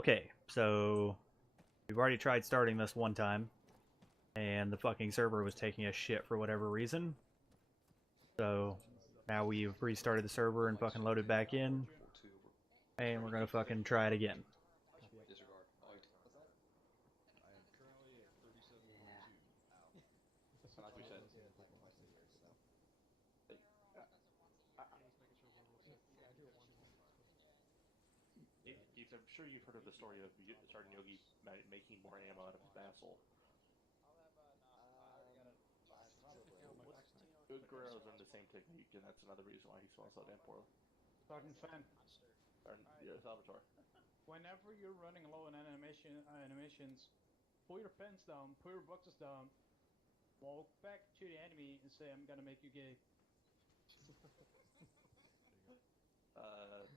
Okay, so we've already tried starting this one time, and the fucking server was taking a shit for whatever reason. So now we've restarted the server and fucking loaded back in, and we're gonna fucking try it again. I'm sure you've heard of the story of Sergeant Yogi making more ammo out of his Vassal. Guerrero's learned the same technique, and that's another reason why he smells so damn poorly. Sergeant Fan. Salvatore. Whenever you're running low on animations, pull your pens down, pull your boxes down, walk back to the enemy and say, "I'm gonna make you gay."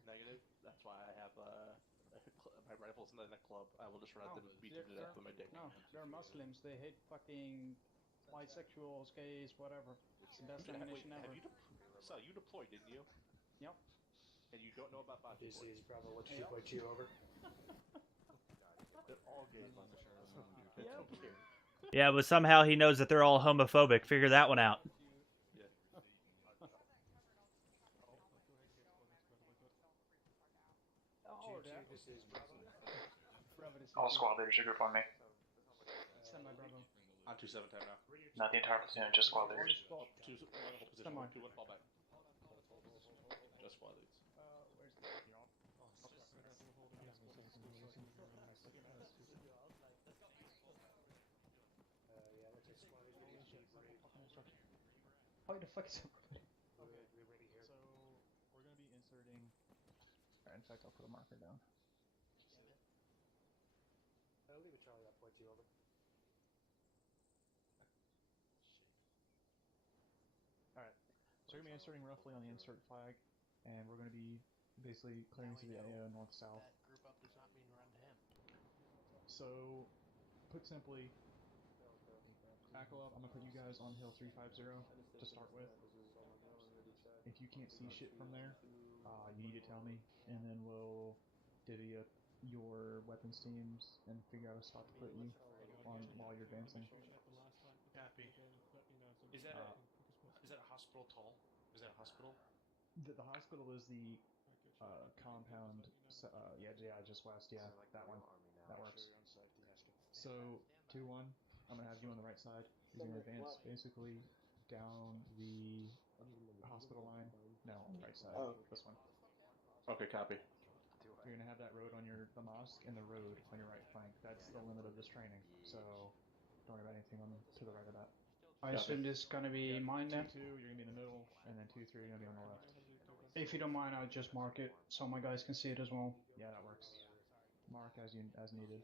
Negative. That's why I have my rifles in the club. I will just run at them and beat them to death with my dick. No, they're Muslims. They hate fucking bisexuals, gays, whatever. It's the best ammunition ever. So you deployed, didn't you? Yep. And you don't know about body This is Bravo 2.2 over. They're all gay. Yeah, but somehow he knows that they're all homophobic. Figure that one out. All squad leaders are group on me. Stand by, Bravo. On 2-7 time now. Not the entire platoon, just squad leaders. Stand by. 2-1 fall back. Just squad leads. How the fuck is it? Okay, so we're going to be inserting... Alright, in fact, I'll put a marker down. I'll leave a Charlie up, point 2 over. Alright, so we're going to be inserting roughly on the insert flag, and we're going to be basically clearing through the AO north-south. Group up does not mean run to him. So, put simply, Akulov, I'm going to put you guys on hill 350 to start with. If you can't see shit from there, you need to tell me, and then we'll divvy up your weapons teams and figure out a spot to put you on while you're advancing. Copy. Is that a hospital tall? Is that a hospital? The hospital is the compound. Yeah, just west. Yeah, that one. That works. So 2-1. I'm gonna have you on the right side. You're gonna advance basically down the hospital line. No, on the right side. Oh. This one. Okay, copy. You're gonna have that road on the mosque and the road on your right flank. That's the limit of this training. So don't worry about anything to the right of that. I assume this is gonna be mine then? 2-2, you're gonna be in the middle, and then 2-3, you're gonna be on the left. If you don't mind, I'll just mark it so my guys can see it as well. Yeah, that works. Mark as needed.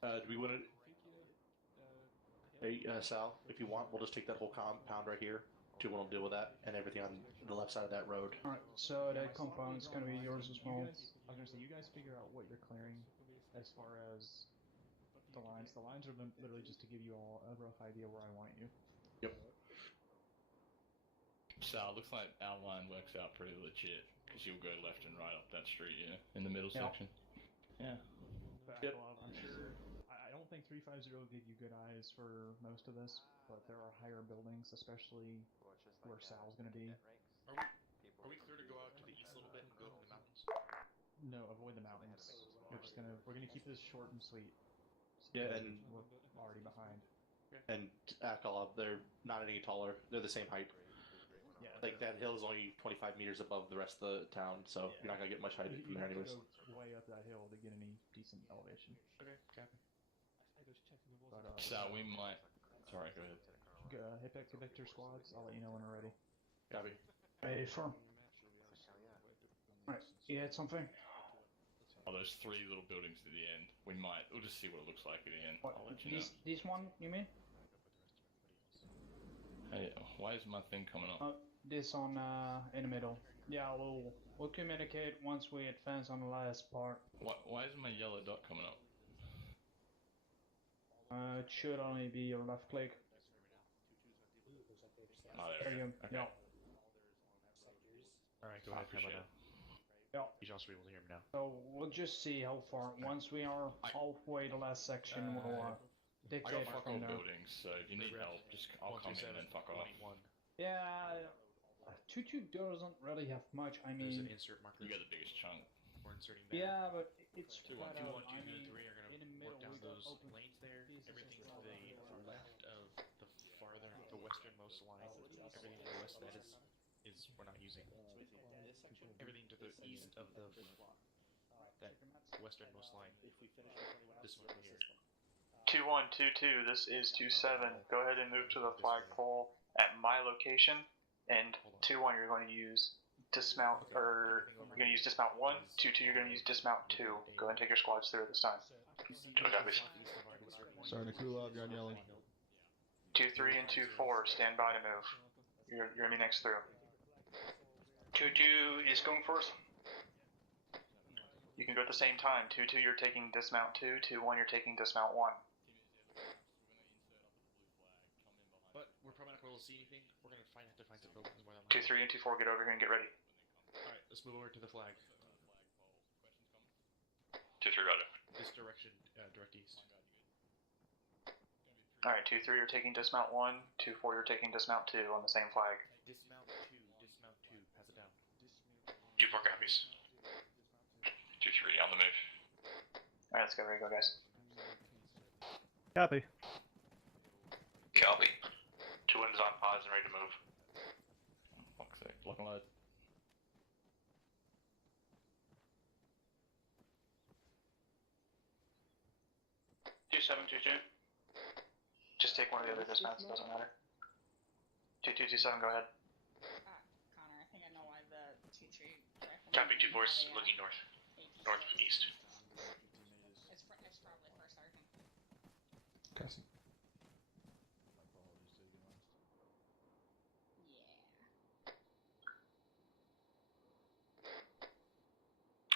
Do we want to... Hey, Sal, if you want, we'll just take that whole compound right here. 2-1 will deal with that, and everything on the left side of that road. Alright, so that compound is gonna be yours as well. I was gonna say, you guys figure out what you're clearing as far as the lines. The lines are literally just to give you all a rough idea where I want you. Yep. So looks like our line works out pretty legit, because you'll go left and right up that street, yeah, in the middle section. Yeah. Yep. I'm sure. I don't think 350 will give you good eyes for most of this, but there are higher buildings, especially where Sal's going to be. Are we clear to go out to the east a little bit and go up in the mountains? No, avoid the mountains. We're gonna keep this short and sweet. Yeah, and we're already behind. And Akulov, they're not any taller. They're the same height. Yeah. Like that hill is only 25 meters above the rest of the town, so you're not gonna get much height from there anyways. You have to go way up that hill to get any decent elevation. Okay, copy. But, So we might... Sorry, go ahead. Hit back to Victor squads. I'll let you know when we're ready. Copy. Ready for. Alright, you had something? Oh, those 3 little buildings at the end. We'll just see what it looks like at the end. What, I'll let you know. This one, you mean? Hey, why is my thing coming up? This on in the middle. Yeah, we'll communicate once we advance on the last part. Why is my yellow dot coming up? It should only be your left click. Oh, There you go. Okay. Yeah. Alright, go ahead. How about now? Yeah. You should also be able to hear me now. So we'll just see how far. Once we are halfway the last section, we'll I dictate got fuck from all there. buildings, so if you need help, just I'll come in and then fuck off. 127, 181. Yeah, 2-2 doesn't really have much. I There's mean, an insert marker. You got the biggest chunk. We're inserting there. yeah, but it's Two, spread one, out. 2-1, 2-2, I mean, 3 are in the gonna middle work down we got those open lanes there. pieces Everything as to well. the left of the westernmost line. Everything to the west that is we're not using. Everything to the east of that westernmost line. This one here. 2122, this is 27. Go ahead and move to the flagpole at my location. And 21, you're going to use dismount, or you're going to use dismount 1. 22, you're going to use dismount 2. Go ahead and take your squads through at this time. Sergeant Akulov, you're on yelling. 2-3 and 2-4, stand by to move. You're going to be next through. 2-2 is going first. You can go at the same time. 2-2, you're taking dismount 2. 2-1, you're taking dismount 1. But we're probably not going to be able to see anything. We're going to have to find some buildings more than 2-3 and 2-4, get over here and get ready. Alright, let's move over to the flag. 2-3 rider. This direction, direct east. Alright, 2-3, you're taking dismount 1. 2-4, you're taking dismount 2 on the same flag. Dismount 2, pass it down. 2-4 copies. 2-3 on the move. Alright, let's go. Ready to go, guys. Copy. Copy. 2-1's on pause and ready to move. Fuck's sake, lock and load. Just take one of the other dismounts, doesn't matter. 2227, go ahead. Connor, I think I know why the 2-3 rifle. Copy, 2-4's looking north. Northeast. It's probably first sergeant. Cassie. Yeah.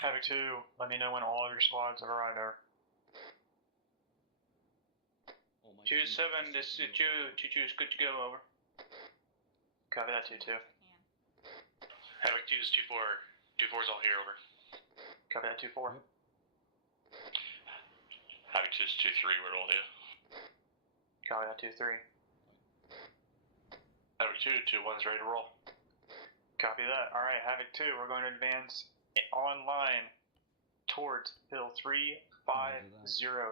Havoc 2, let me know when all of your squads have arrived over. 2-7, this is 2. 2-2 is good to go, over. Copy that, 2-2. Havoc 2 is 2-4. 2-4 is all here, over. Copy that, 2-4. Yep. Havoc 2 is 2-3, we're all here. Copy that, 2-3. Havoc 2, 2-1's ready to roll. Copy that. Alright, Havoc 2, we're going to advance online towards Hill 350.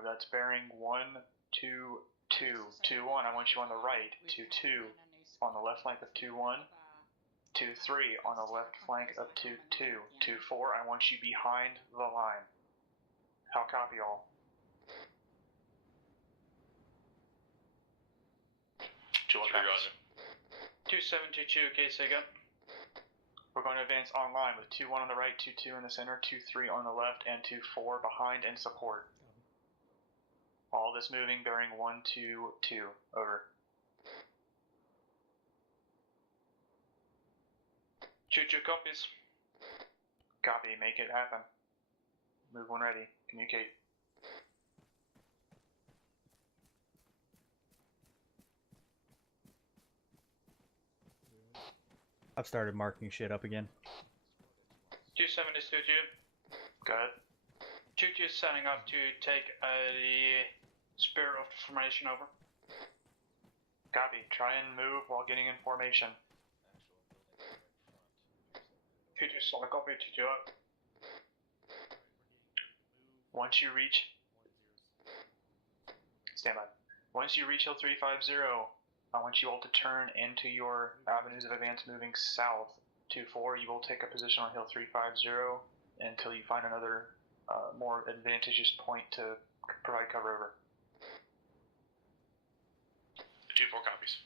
That's bearing 1, 2, 2. 2-1, I want you on the right. 2-2 on the left flank of 2-1. 2-3 on the left flank of 2-2. 2-4, I want you behind the line. How copy all? 2-1 roger. 2722, okay, say again. We're going to advance online with 2-1 on the right, 2-2 in the center, 2-3 on the left, and 2-4 behind and support. All this moving bearing 1-2-2. Over. 2-2 copies. Copy, make it happen. Move when ready. Communicate. I've started marking shit up again. 2-7 is 2-2. Go ahead. 2-2 is setting up to take the spirit of the formation over. Copy. Try and move while getting in formation. 2-2 solid copy. 2-2 up. Once you reach... Stand by. Once you reach Hill 350, I want you all to turn into your avenues of advance moving south. 2-4, you will take a position on Hill 350 until you find another more advantageous point to provide cover over. 2-4 copies.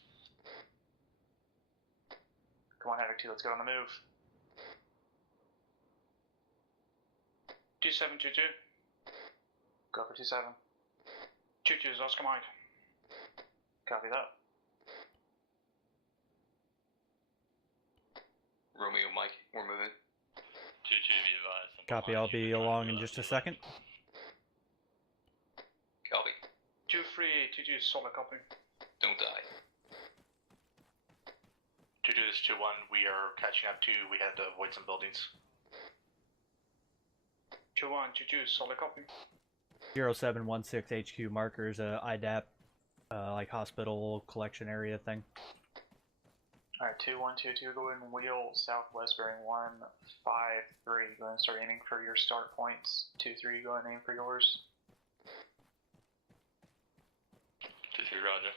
Come on, Havoc 2, let's get on the move. 2722. Go for 27. 22 is Oscar Mike. Copy that. Romeo, Mike, we're moving. 2-2, be advised. Copy, I'll be along in just a second. Copy. 2-3, 2-2 solid copy. Don't die. 2-2 this is 2-1. We are catching up to. We had to avoid some buildings. 2-1, 2-2, solid copy. 0716 HQ markers, IDAP, like hospital collection area thing. Alright, 2-1-2-2, go ahead and wheel southwest bearing 153. Go ahead and start aiming for your start points. 2-3, go ahead and aim for yours. 2-3, roger.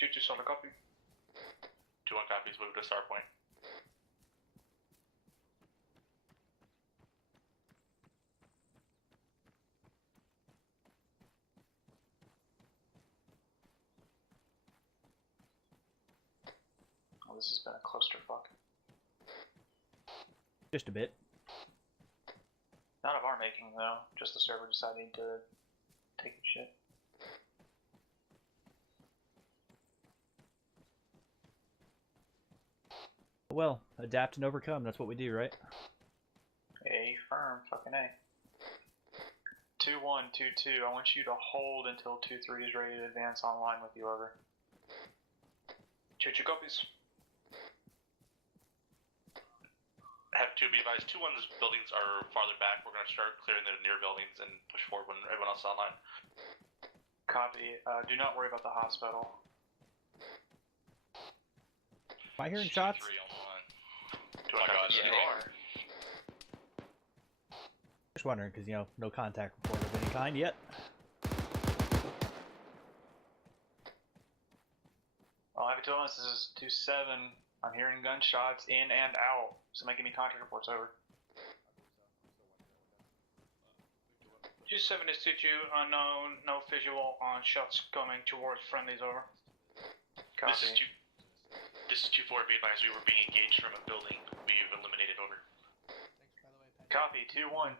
2-2, solid copy. 2-1 copies, move to start point. Oh, this has been a clusterfuck. Just a bit. Not of our making, though. Just the server deciding to take its shit. Well, adapt and overcome, that's what we do, right? A firm, fucking A. 2-1, 2-2, I want you to hold until 2-3 is ready to advance online with you, over. 2-2 copies. Have 2 be advised. 2-1's buildings are farther back. We're going to start clearing the near buildings and push forward when everyone else is online. Copy. Do not worry about the hospital. Am I hearing shots? 3 online. Oh my god, You are. Just wondering, because, you know, no contact report of any kind yet. Well, I have to tell this is 2-7. I'm hearing gunshots in and out. Somebody give me contact reports, over. 2-7 is 2-2, unknown, no visual on shots coming towards friendlies, over. Copy. This is 2-4, be advised. We were being engaged from a building. We've eliminated, over. Copy. 2-1,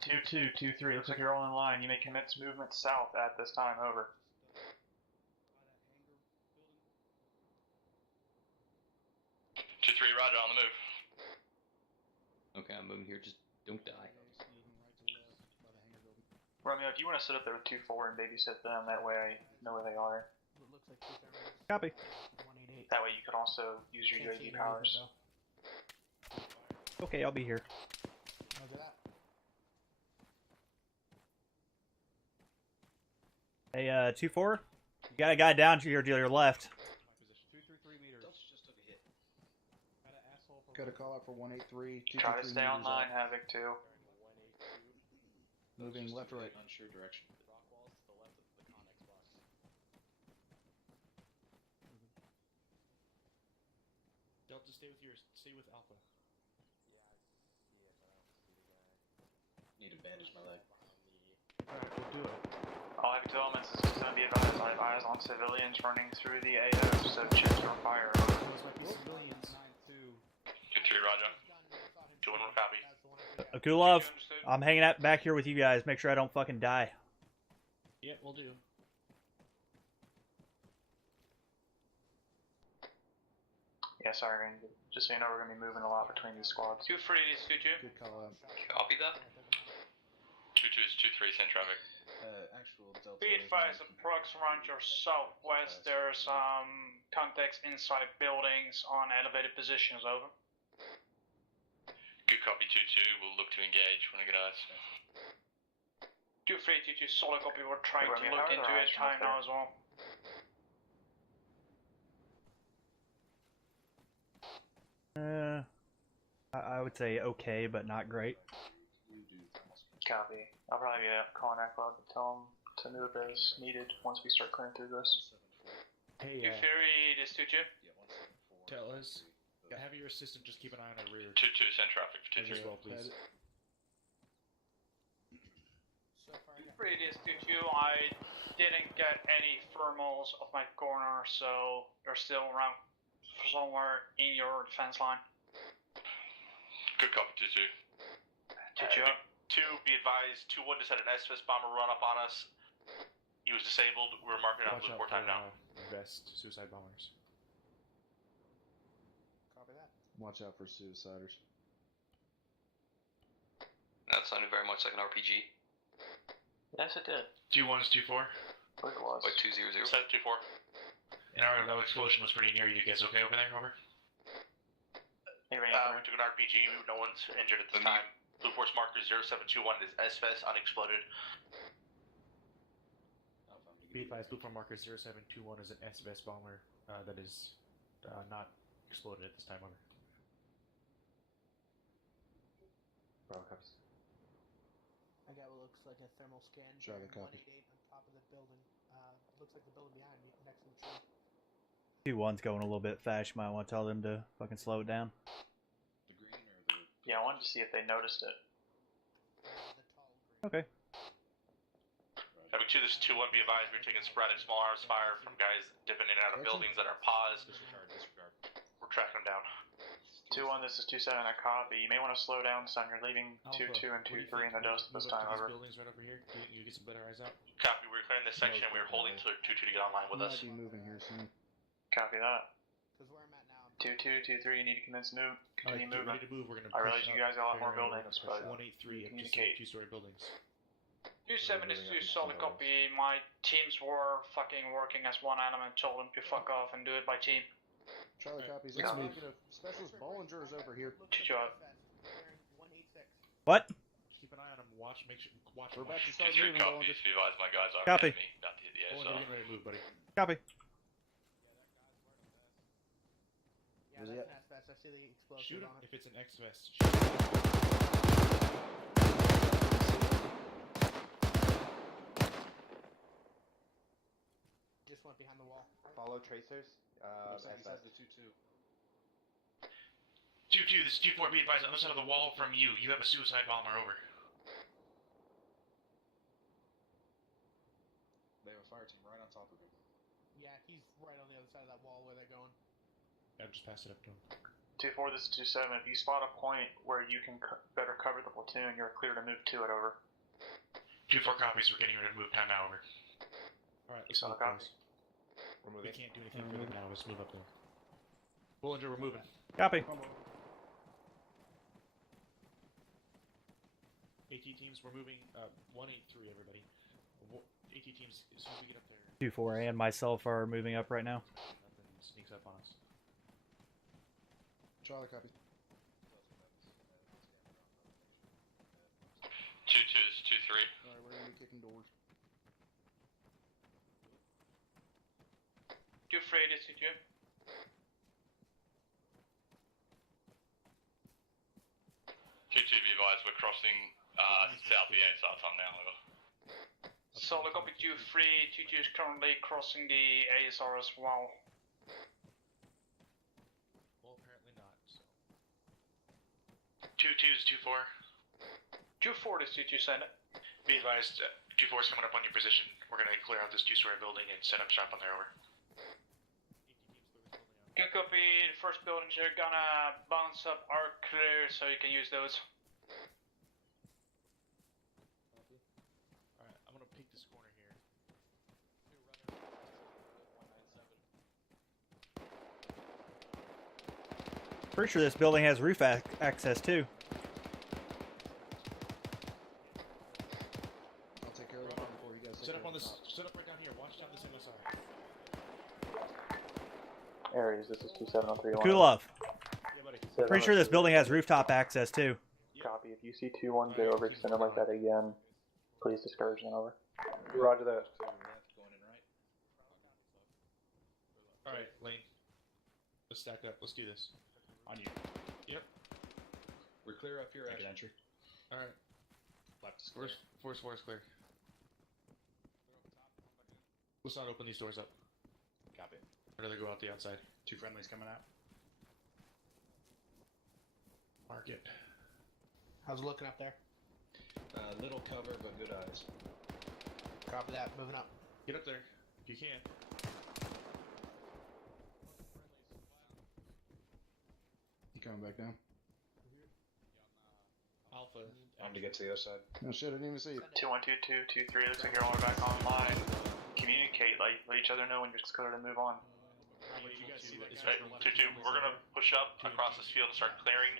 2-2, 2-3. Looks like you're all in line. You may commence movement south at this time, over. 2-3, roger, on the move. Okay, I'm moving here, just don't die. Romeo, if you want to sit up there with 2-4 and babysit them, that way I know where they are. Copy. That way you can also use your UAV powers. Okay, I'll be here. Hey, 2-4? You got a guy down to your left. 233 meters. Just took a hit. Got a call out for 183. Try to stay online, Havoc, too. Moving left or right. Unsure direction. Rock walls to the left of the Connex box. Delta, stay with Alpha. Yeah, I see it, but I don't see the guy. Need to bandage my leg. Alright, we'll do it. All I have to tell them is this is going to be advised. I have eyes on civilians running through the AO, so checks for fire. Those might be civilians. 2-3, roger. 2-1, copy. Akulov, I'm hanging out back here with you guys. Make sure I don't fucking die. Yeah, we'll do. Yeah, sorry, Rainey. Just so you know, we're going to be moving a lot between these squads. 2-3 is 2-2. Good call out. Copy that. 2-2 is 2-3, send traffic. Actual Delta. Be advised, approx around your southwest, there's contacts inside buildings on elevated positions, over. Good copy, 2-2. We'll look to engage when I get eyes. 2-3, 2-2, solid copy. We're trying to look into it time now as well. I would say okay, but not great. Copy. I'll probably call an Akulov to tell them to move as needed once we start clearing through this. Hey, 2-3, it is 2-2. tell us. Have your assistant just keep an eye on our rear. 2-2, send traffic for 2-3. As well, please. 2-3, it is 2-2. I didn't get any thermals of my corner, so they're still around somewhere in your defense line. Good copy, 2-2. 2-2 up. 2, be advised. 2-1 just had an SFC bomber run up on us. He was disabled. We're marking out Watch blue out port time for now. vest suicide bombers. Copy that. Watch out for suiciders. That sounded very much like an RPG. Yes, it did. 2-1 is 2-4. What it was. Like 200. Set 2-4. And our that explosion was pretty near you. You guys okay over there? Over. Hey, Rainey, We took an RPG. No one's injured at this time. Blue Force marker 0721 is SFS unexploded. Be advised, Blue Force marker 0721 is an SVS bomber that is not exploded at this time. Over. Broadcast. I got what looks like a thermal scan. Charlie, copy. 188 on top of the building. Looks like the building behind me, next to the tree. 2-1's going a little bit fast. You might want to tell them to fucking slow it down. The green or the... Yeah, I wanted to see if they noticed it. The tall green. Okay. Havoc 2, this is 2-1. Be advised, we're taking sporadic small arms fire from guys dipping in and out of buildings that are paused. Disregard. We're tracking them down. 2-1, this is 2-7, I copy. You may want to slow down, son. You're leaving 2-2 and 2-3 in the dust this time, over. Buildings right over here. You get some better eyes out. Copy, we're clearing this section. We're holding to 2-2 to get online with us. Might be moving here soon. Copy that. Because where I'm at now, 2-2, 2-3, you need to commence move. Continue Get moving. ready to move. We're gonna. I realize you guys got a lot more buildings, but 183 up just communicate. 2-story buildings. 2-7 is 2 solid copy. My teams were fucking working as one element. Told them to fuck off and do it by team. Charlie copies. Yeah. Let's make it a specialist Bollinger is over here. 2-2 out. bearing 186. What? Keep an eye on them. Watch. Make sure. Watch. We're about to watch. start moving, Bollinger. Be advised, my guys are Copy. me. Not to hit the Oh, edge, they're getting ready to move, buddy. Copy. Yeah, Where's he that's an SFS. I see the explosive Shoot him on it. if it's an X-Vest. Shoot him. Just went behind the wall. Follow tracers. Looks like he says SS. the 2-2. 2-2. This is 2-4. Be advised. On the side of the wall from you, you have a suicide bomber. Over. They have a fire team right on top of him. Yeah, he's right on the other side of that wall where they're going. I'll just pass it up to him. 2-4, this is 2-7. If you spot a point where you can better cover the platoon, you're clear to move to it, over. 2-4 copies. We're getting ready to move. Time now. Over. All right. Let's Solid move, copy. boys. We're We moving. can't do anything further now. Let's move up there. Bollinger, we're moving. Copy. AT teams, we're moving. 183, everybody. AT teams, as soon as we get up there, 2-4 and myself are moving up right now. nothing sneaks up on us. Charlie copy. 2-2 is 2-3. Alright, we're gonna be kicking doors. 2-3 is 2-2. 2-2, be advised, we're crossing southeast our time now, over. Solid copy 2-3. 2-2 is currently crossing the ASR as well. Well, apparently not. So. 2-2 is 2-4. 2-4 is 2-2, send it. Be advised, 2-4 is coming up on your position. We're gonna clear out this 2-story building and set up shop on there. Over. Good copy. The first buildings are gonna bounce up are clear, so you can use those. Alright, I'm gonna peek this corner here. Pretty sure this building has roof access too. I'll take care of it before you guys take Set care up on of this. the top. Set up right down here. Watch down this MSI. Aries, this is 2-7-3-1. Akulov. Yeah, buddy. Pretty sure this building has rooftop access too. Copy. If you see 2-1 get overextended like that again, please discourage them, over. Roger that. Going in right. Alright, Lane. Let's stack up. Let's do this. On you. Yep. We're clear up here, Make an Ash. entry. Alright. Left is clear. Force clear. Let's not open these doors up. Copy. I'd rather go out the outside. 2 friendlies coming out. Mark it. How's it looking up there? Little cover, but good eyes. Copy that. Moving up. Get up there if you can. You coming back down? Alpha. Time to get to the other side. No shit, I didn't even see it. 2-1, 2-2, 2-3, looks like you're all back online. Communicate, like, let each other know when you're just clear to move on. You guys see that Right, 2-2, we're gonna push up across this field and start clearing.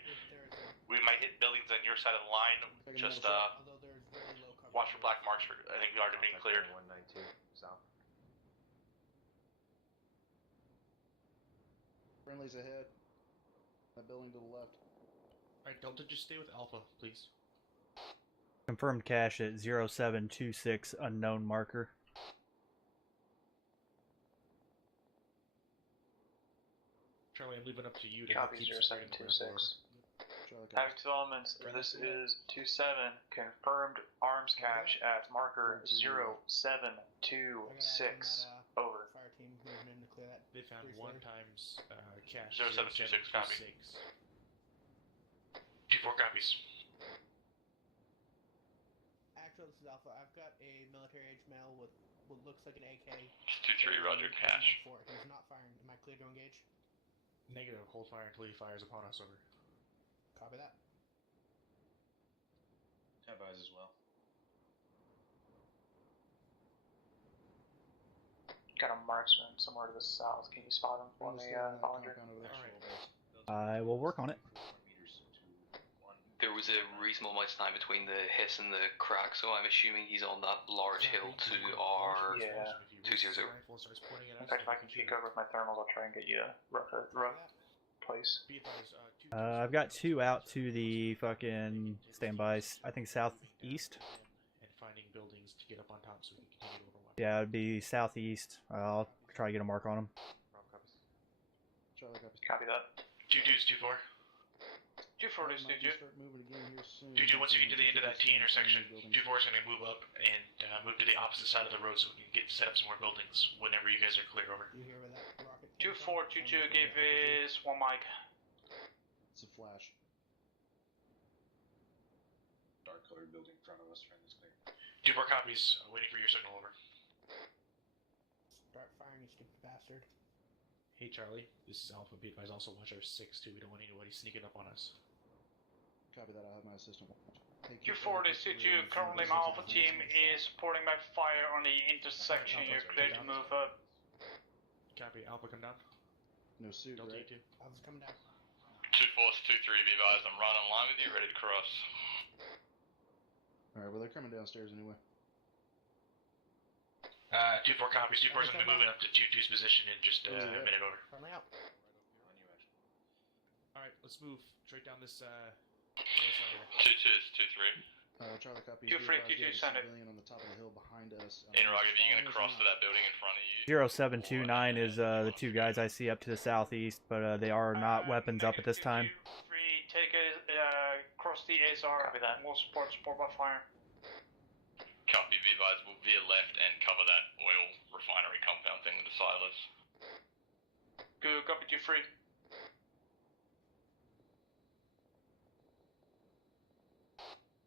We might hit buildings on your side of the line. Just Although there's very low cover. watch for black marks. I think we already being cleared. 192 south. Friendly's ahead. That building to the left. Alright, Delta, just stay with Alpha, please. Confirmed cache at 0726 unknown marker. Charlie, I'm leaving it up to you to Copy keep separating the ground 0726. Charlie, copy. Havoc developments, this is 27, confirmed arms cache at marker 0726. Over. Fire team moving in to clear that. They found Brief one later. times cache 0726, copy. 2-4 copies. Actually, this is Alpha. I've got a military-age male with what looks like an AK. 2-3, roger, cache. He's not firing. Am I clear to engage? Negative. Hold fire until he fires upon us. Over. Copy that. Have eyes as well. Got a marksman somewhere to the south. Can you spot him for me, Volunteer? I will work on it. There was a reasonable amount of time between the hiss and the crack, so I'm assuming he's on that large hill to our 200. In fact, if I can peek over with my thermals, I'll try and get you a rough place. I've got 2 out to the fucking standby, I think southeast. And finding buildings to get up on top so we can continue to overwhelm. Yeah, it'd be southeast. I'll try to get a mark on them. Charlie, copy. Copy that. 2-2's 2-4. 2-4 is 2-2. Start moving again here soon. 2-2, once you get to the end of that T intersection, 2-4 is going to move up and move to the opposite side of the road so we can set up some more buildings whenever you guys are clear. Over. You hear where that rocket? 2-4, 2-2, give is 1 mic. It's a flash. Dark colored building in front of us. Friend is clear. 2-4 copies. Waiting for your signal. Over. Start firing, you stupid bastard. Hey Charlie, this is Alpha. Be advised, also watch our 6-2. We don't want anybody sneaking up on us. Copy that. I'll have my assistant watch. 2-4 is 2-2. Currently, my Alpha team is supporting by fire on the intersection. You're clear to move up. Copy. Alpha, come down. No suit, Delta right? E2. I was coming down. 2-4's 2-3, be advised, I'm right on line with you, ready to cross. Alright, well, they're coming downstairs anyway. 2-4 copies. 2-4's going to be moving up to 2-2's position in just a minute. Over. Friendly out. On you, actually. Alright, let's move straight down this 2-2's 2-3. Charlie, copy. 2-3, 2-2, send it. Civilian on the top of the hill behind us. Interrogative, are you going to cross to that building in front of you? 0729 is the 2 guys I see up to the southeast, but they are not weapons up at this time. 2-3, take it, cross the ASR. Copy that. We'll support by fire. Copy, be advised, we'll veer left and cover that oil refinery compound thing with the silos. Good, copy 2-3.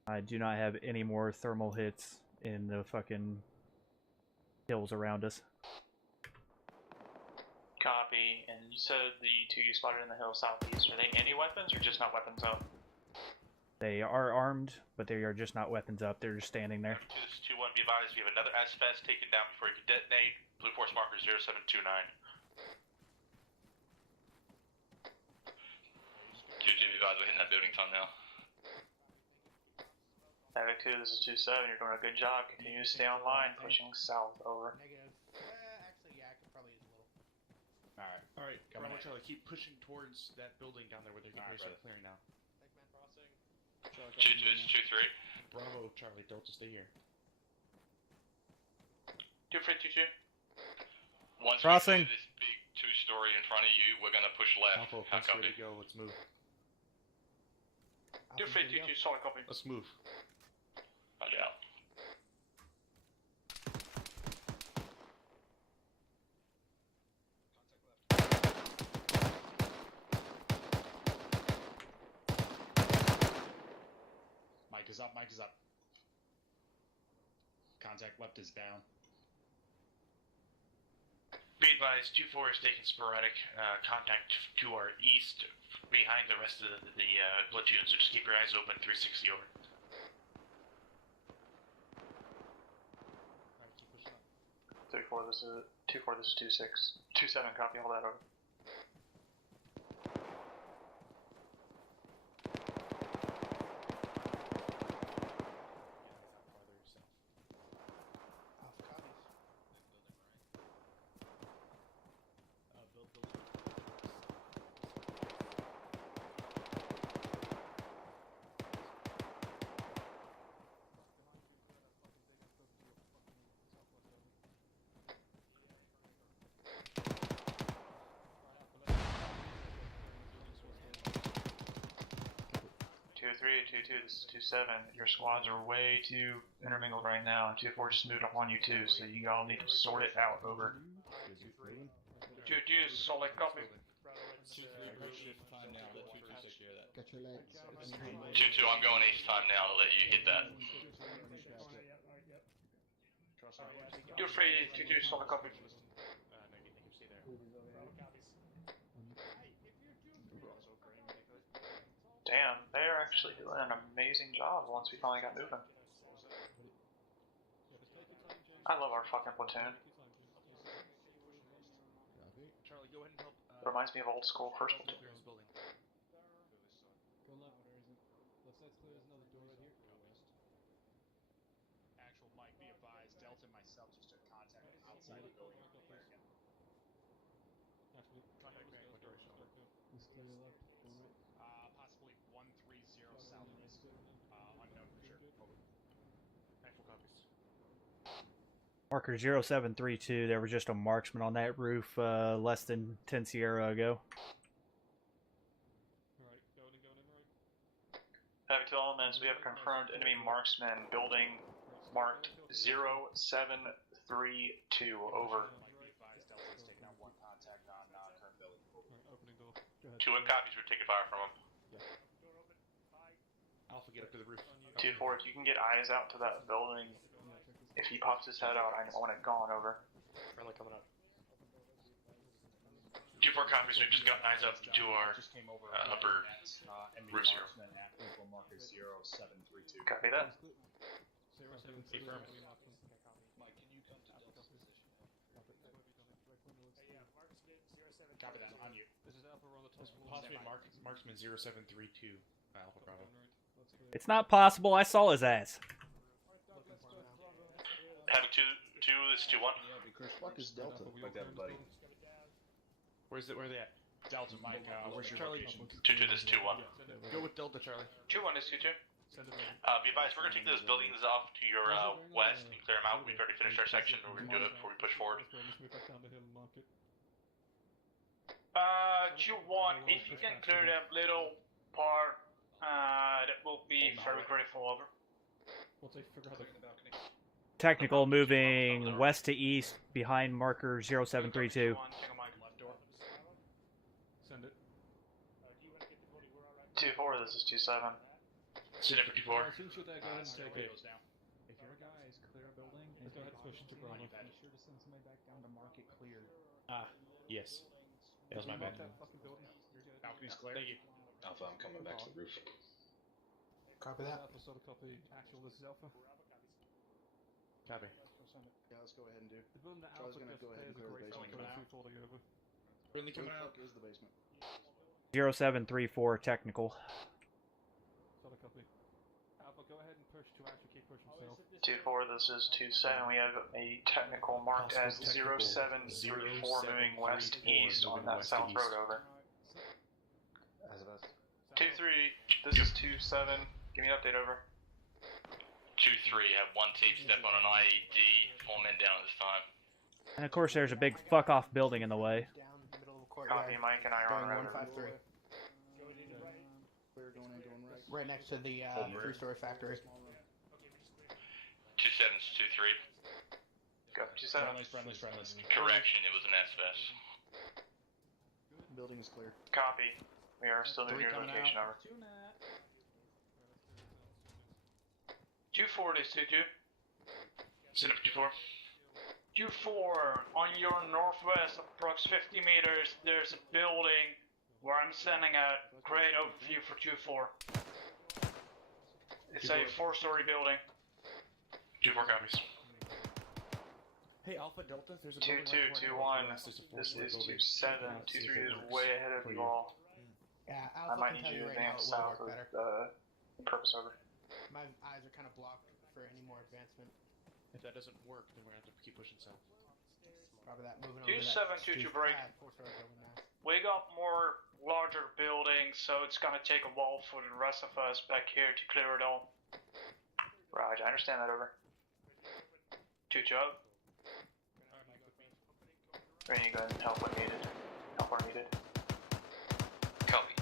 I do not have any more thermal hits in the fucking hills around us. Copy. And you said the 2 you spotted in the hill southeast, are they any weapons or just not weapons up? They are armed, but they are just not weapons up. They're just standing there. 2-1, be advised, you have another SFS taken down before you can detonate. Blue Force marker 0729. 2-2, be advised, we're hitting that building time now. Havoc 2, this is 2-7. You're doing a good job. Continue to stay online. Pushing south. Over. Negative. Actually, yeah, I could probably use a little. Alright, Bravo Charlie, keep pushing towards that building down there where they're getting ready to start clearing now. Thank man crossing. 2-2's 2-3. Bravo Charlie, Delta, stay here. 2-3, 2-2. Once Crossing. we do this big 2-story in front of you, we're going to push left. Alpha, How once copy? ready to go, let's move. 2-3, 2-2. Solid copy. Let's move. Roger out. Mike is up, Mike is up. Contact left is down. Be advised, 2-4 is taking sporadic contact to our east behind the rest of the platoon, so just keep your eyes open. 360 over. Alright, keep pushing up. 3-4, this is 2-4, this is 2-6. 2-7, copy, hold that over. Alpha copies. 2-3, 2-2, this is 2-7. Your squads are way too intermingled right now, and 2-4 just moved up on you too, so you all need to sort it out. Over. 2-2, solid copy. 2-2, I'm going east time now to let you hit that. 2-3, 2-2, solid copy. Damn, they're actually doing an amazing job once we finally got moving. I love our fucking platoon. Charlie, go ahead and help. Reminds me of old school first platoon. Go left. Where is it? Left side's clear. There's another door right here. Actual Mike, be advised, Delta and myself just took contact outside the building. Actually, this clear left. Go right. Possibly 130 southeast. Unknown for sure. Over. Actual copies. Marker 0732, there was just a marksman on that roof less than 10 Sierra ago. Alright, going in, right. Havoc to elements, we have confirmed enemy marksman building marked 0732. Over. Mike, be advised, Delta's taking out one contact on current building. Alright, opening door. Go ahead. 2-1 copies, we're taking fire from him. Alpha, get up to the roof. 2-4, if you can get eyes out to that building, if he pops his head out, I want it gone. Over. Friendly coming up. 2-4 copies, we've just gotten eyes up to our Just came over upper roof zero. at info marker 0732. Copy that. Affirm. Mike, can you come to Delta's position? Copy that, on you. This is Alpha, we're on the top floor. Possibly marksman 0732. Alpha Bravo. It's not possible, I saw his ass. Havoc 2, this is 2-1. Yeah, because fuck is Delta? Like that, buddy. Where are they at? Delta, Mike, where's your Charlie. location? 2-2, this is 2-1. Go with Delta, Charlie. 2-1 is 2-2. Send it over. Be advised, we're going to take those buildings off to your west and clear them out. We've already finished our section, we're going to do it before we push forward. Let's move back down the hill and mark it. 2-1, if you can clear that little part, that will be very grateful. Over. Once I figure out the Technical moving west to east behind marker 0732. send it. 2-4, this is 2-7. Sit up for 2-4. Alright, since you're there, go ahead and take it. Goes down. If your guys clear a building, and go ahead and push to Bravo. Be sure to send somebody back down to mark it cleared. Yes. That was my bad. That fucking building. You're good. Balcony's clear. Thank you. Alpha, I'm coming back to the roof. Copy that. Alpha, sort of copy. Actual, this is Alpha. Copy. Send it. Yeah, let's go ahead and do. The building that Charlie's Alpha gonna just go ahead and clears clear a the great basement. shot for the 240 over. Friendly Where coming the out. fuck is the basement? 0734 technical. Sort of copy. Alpha, go ahead and push to actually keep pushing south. 2-4, this is 2-7. We have a technical marked as 0734 moving west east on that south road. Over. As of us. 2-3, this is 2-7. Give me an update. Over. 2-3, have one team step on an IED, 4 men down at this time. And of course there's a big fuck off building in the way. Down in the middle of the courtyard. Copy, Mike and I are on Going road. 153. Clear going in, going right. Right next to the 3-story factory. 2-7's 2-3. Go 2-7. Friendlies. Correction, it was an SFS. Building is clear. Copy. We are still moving your Coming location. Over. 2-4 is 2-2. Sit up for 2-4. 2-4, on your northwest, approx 50 meters, there's a building where I'm sending a great overview for 2-4. It's a 4-story building. 2-4 copies. Hey, Alpha Delta, there's a 2-2, 2-1. This is 2-7. 2-3 is way ahead of you all. Yeah, I Alpha might can need tell you you to right now advance it will south work with better. purpose. Over. My eyes are kind of blocked for any more advancement. If that doesn't work, then we're gonna have to keep pushing south. Probably that moving over 2-7, 2-2 break. 4-story building now. We got more larger buildings, so it's gonna take a while for the rest of us back here to clear it all. Raj, I understand that. Over. 2-2 out. Rainey, go ahead and help when needed. Help where needed. Copy.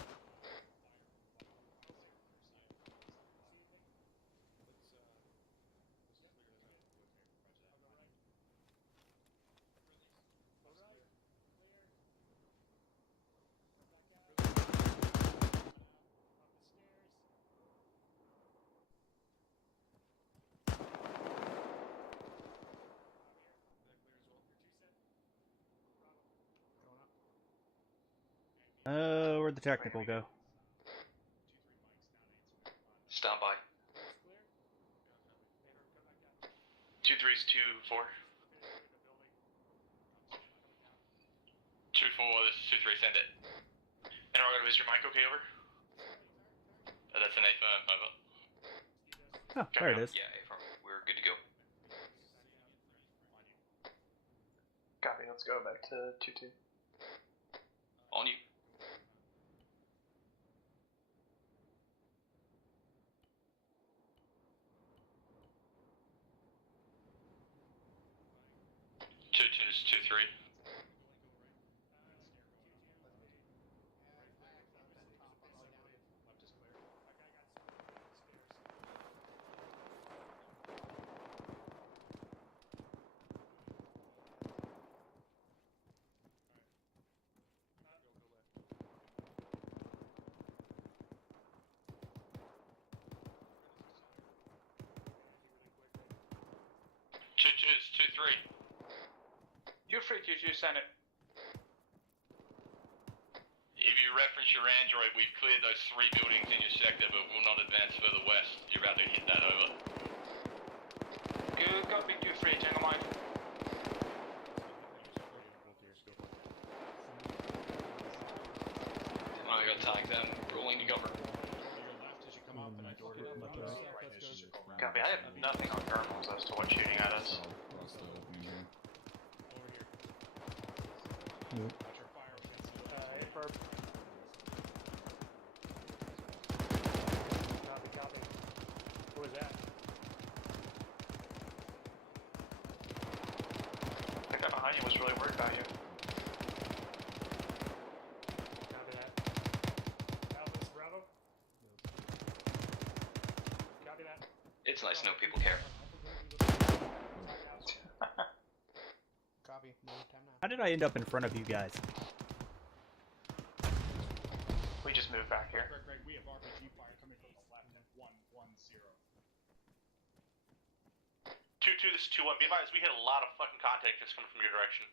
Where'd the technical go? Stand by. 2-3's 2-4. 2-4, this is 2-3, send it. Interrogative, is your mic okay, over? That's an affirm, over. Oh, there it is. Yeah, affirm. We're good to go. Copy, let's go back to 2-2. On you. Two twos, 2-3. Two twos, 2-3. 2-3, 2-2, send it. If you reference your Android, we've cleared those 3 buildings in your sector, but will not advance further west. You're about to hit that, over. Good, copy, 2-3, Tango Mike. I got tagged them. Rolling to cover. Copy, I have nothing on thermals as to what's shooting at us. Affirm. Copy. What was that? That guy behind you was really worried about you. Copy that. Alpha, Bravo. Copy that. It's nice to know people care. Copy. No time now. How did I end up in front of you guys? We just moved back here. Great. We have RPG fire coming from the left at 110. 2-2, this is 2-1. Be advised, we hit a lot of fucking contact that's coming from your direction.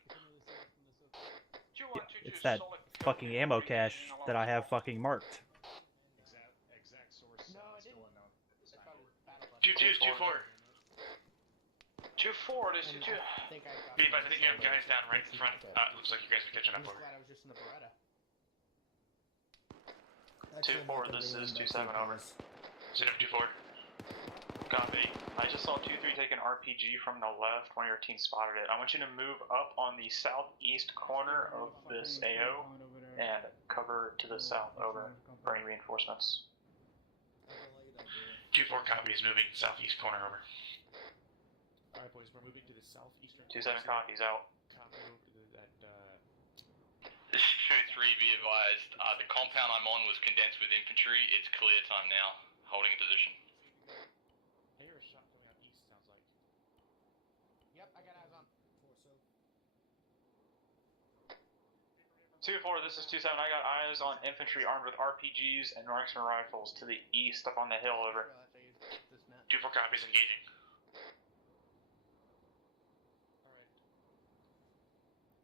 2-1, 2-2, It's that solid fucking copy. ammo cache that I have fucking marked. Exact source No, I still didn't. unknown at this I time. found it battle button. 2-2's 2-4. 2-4, this is 2. I think I got Be advised, I think you have guys down right in front. Looks like you guys are catching I'm up just over. glad I was just in the Beretta. 2-4, this is 2-7, over. Sit up 2-4. Copy. I just saw 2-3 take an RPG from the left. One of your team spotted it. I want you to move up on the southeast corner of this AO and cover to the south, over, for any reinforcements. 2-4 copy is moving southeast corner, over. Alright, boys, we're moving to the southeastern. 2-7 copies, out. Copy over to that, This is 2-3, be advised. The compound I'm on was condensed with infantry. It's clear time now. Holding a position. I hear a shot coming out east, sounds like. Yep, I got eyes on. 2-4, this is 2-7. I got eyes on infantry armed with RPGs and marksman rifles to the east up on the hill, over. 2-4 copies engaging. Alright.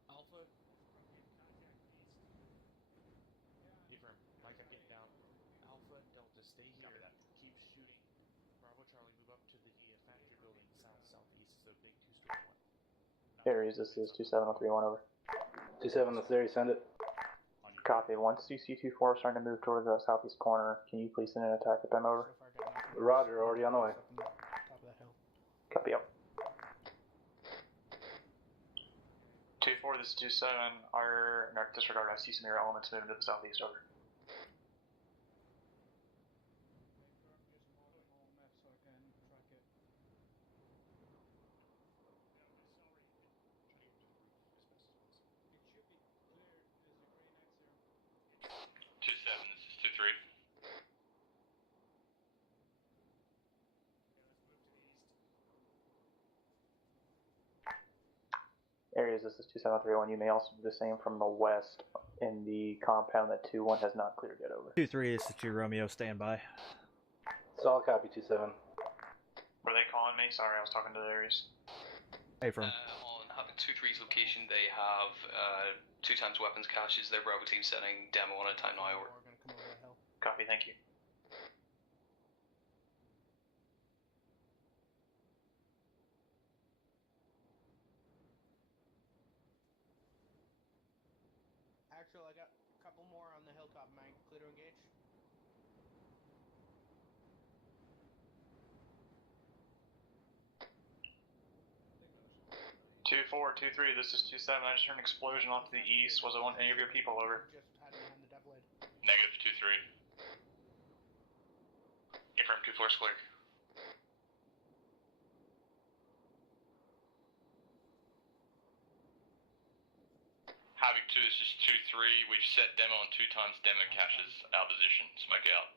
Alpha. Affirm. Mike, I'm getting down. Alpha, Delta, stay here. Keep shooting. Bravo, Charlie, move up to the factory building southeast. It's a big two-story one. Aries, this is 2-7-0-3-1, over. 2-7, this is Aries, send it. Copy. Once you see 2-4 starting to move towards the southeast corner, can you please send an attack with them, over? Roger, already on the way. Top of that hill. Copy, up. 2-4, this is 2-7. No, disregard, I see some of your elements moving to the southeast, over. This is 2-3. Areas, this is 2-7-3-1. You may also do the same from the west in the compound that 2-1 has not cleared yet, over. 2-3, this is 2 Romeo, stand by. Solid copy, 2-7. Were they calling me? Sorry, I was talking to the Aries. Hey, from. On Havoc 2-3's location, they have 2x weapons caches. Their Bravo team setting demo on a time now. Over. Copy, thank you. Actually, I got a couple more on the hilltop. Am I clear to engage? Two 4, 2-3, this is 2-7. I just heard an explosion off to the east. Was it one any of your people over? Just hiding behind the double blade. Negative 2-3. Confirm 2-4 is clear. Havoc 2 is just 2-3. We've set demo on 2x demo caches. Our position. Smoke out.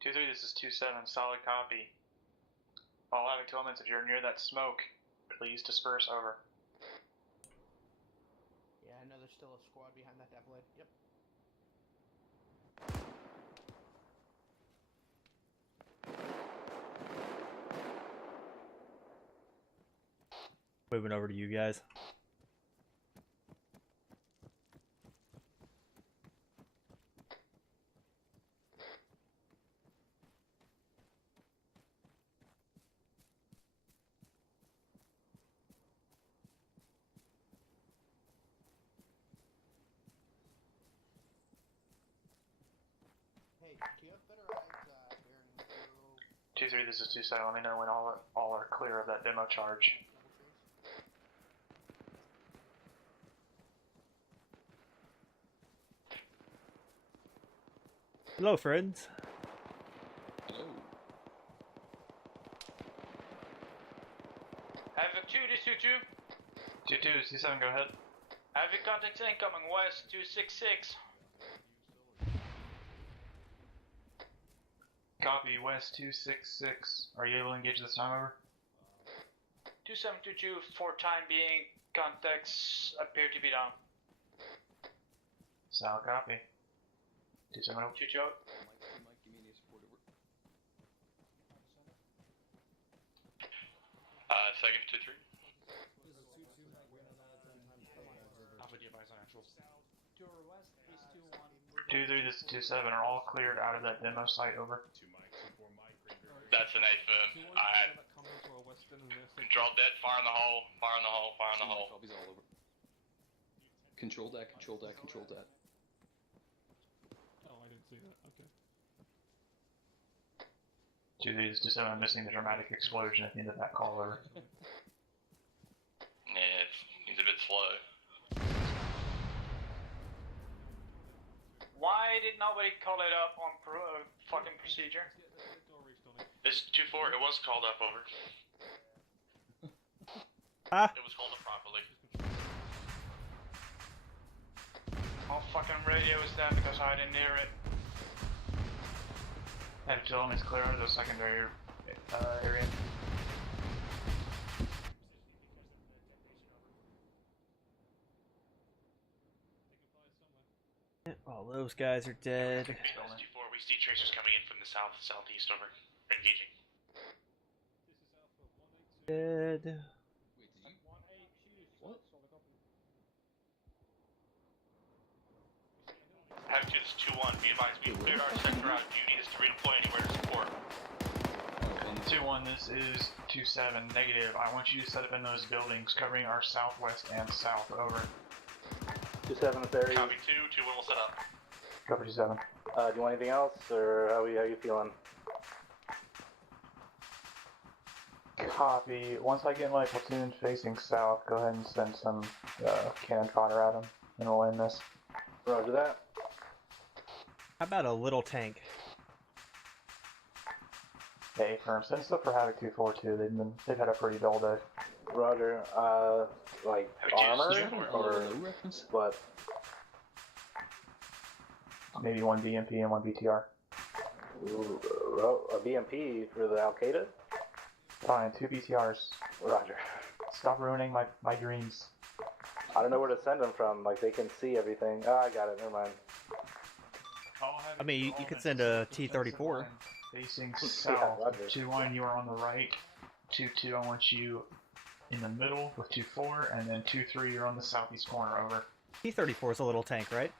2-3, this is 2-7. Solid copy. All Havoc 2 elements, if you're near that smoke, please disperse over. Yeah, I know there's still a squad behind that double blade. Yep. Moving over to you guys. Hey, do you have better eyes bearing through 2-3, this is 2-7. Let me know when all are clear of that demo charge. Hello, friends. Hello. Havoc 2, this is 2-2. 2-2, this is 2-7, go ahead. Havoc contacts incoming west 266. Copy, west 266. Are you able to engage this time over? 2722, for time being, contacts appear to be down. Solid copy. 2-7 over. Shoot you out. Mike, give me any support over. Second 2-3. Alpha, do you advise on actual? To our west is 2-1. 2-3, this is 2-7. Are all cleared out of that demo site over? That's an A firm. I had control deck, fire in the hole, fire in the hole, fire in the hole. Copies all over. Control that, control that, control that. Oh, I didn't see that. Okay. 2-3, this is 2-7. I'm missing the dramatic explosion at the end of that call over. Yeah, he's a bit slow. Why did nobody call it up on fucking procedure? This 2-4, it was called up over. Ah. It was called up properly. What fucking radio is that because I didn't hear it? Havoc 2 elements clear under the secondary area. All those guys are dead. 2-4, we see tracers coming in from the southeast over. Engaging. Dead. What? Havoc 2, this is 2-1. Be advised, we have cleared our sector out. Do you need us to redeploy anywhere to support? 2-1, this is 2-7. Negative. I want you to set up in those buildings covering our southwest and south. Over. 2-7 is area. Copy 2, 2-1 will set up. Cover 2-7. Do you want anything else, or how you feeling? Copy. Once I get my platoon facing south, go ahead and send some cannon fodder at them, and we'll end this. Roger that. How about a little tank? Hey, firm. Send stuff for Havoc 2-4-2. They've had a pretty dull day. Roger. Like armor or what? Maybe one BMP and one BTR. Ooh, a BMP for the Al Qaeda? Fine, 2 BTRs. Roger. Stop ruining my dreams. I don't know where to send them from. Like they can see everything. Oh, I got it. Never mind. I mean, you could send a T-34. Facing south. 2-1, you are on the right. 2-2, I want you in the middle with 2-4, and then 2-3, you're on the southeast corner, over. T-34 is a little tank, right?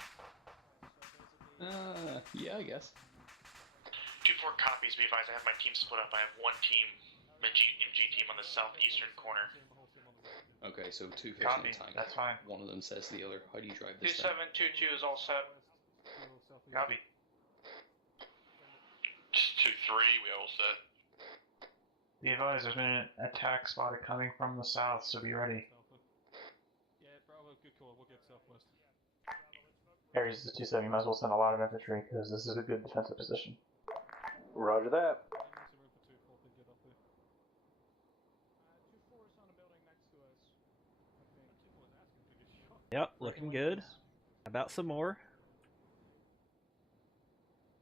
Yeah, I guess. 2-4 copies, be advised, I have my team split up. I have one team, MG team on the southeastern corner. Okay, so two fish Copy, in a tank. that's fine. One of them says the other. How do you drive this thing? 2722 is all set. Copy. 2-3, we all set. Be advised, there's been an attack spotted coming from the south, so be ready. Yeah, Bravo, good call. We'll get southwest. Aries is 2-7, you might as well send a lot of infantry, because this is a good defensive position. Roger that. Yep, looking good. About some more.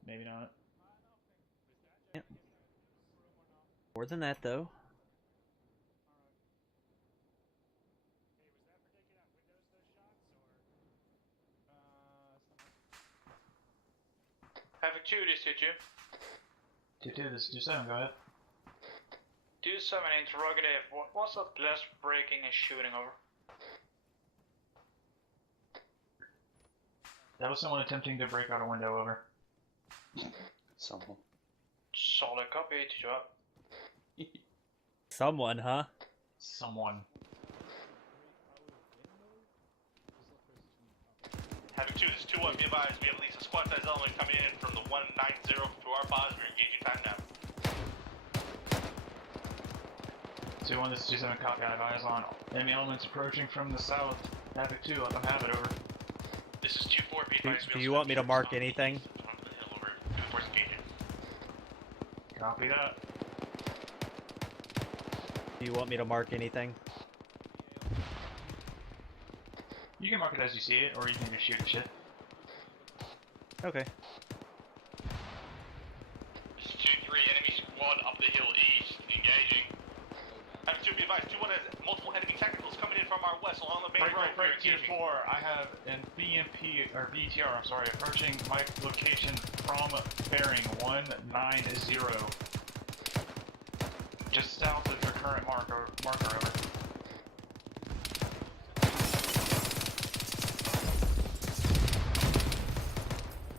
Maybe not. Yep. More than that, though. Havoc 2, this is 2-2. 2-2, this is 2-7, go ahead. 2-7 interrogative. What was that last breaking and shooting over? That was someone attempting to break out a window, over. Someone. Solid copy, 2-2. Someone, huh? Someone. Havoc 2, this is 2-1, be advised, we have at least a squad size element coming in from the 190 to our pods, we're engaging time now. 2-1, this is 2-7, copy, I have eyes on enemy elements approaching from the south. Havoc 2, let them have it, over. This is 2-4, be advised, Do you want me to mark anything? Copy that. Do you want me to mark anything? You can mark it as you see it, or you can just shoot at shit. Okay. This is 2-3, enemy squad up the hill east, engaging. Havoc 2, be advised, 2-1 has multiple enemy technicals coming in from our west along the main road. Break 2-4, I have an BMP, or BTR, I'm sorry, approaching my location from bearing 190. Just south of your current marker, over.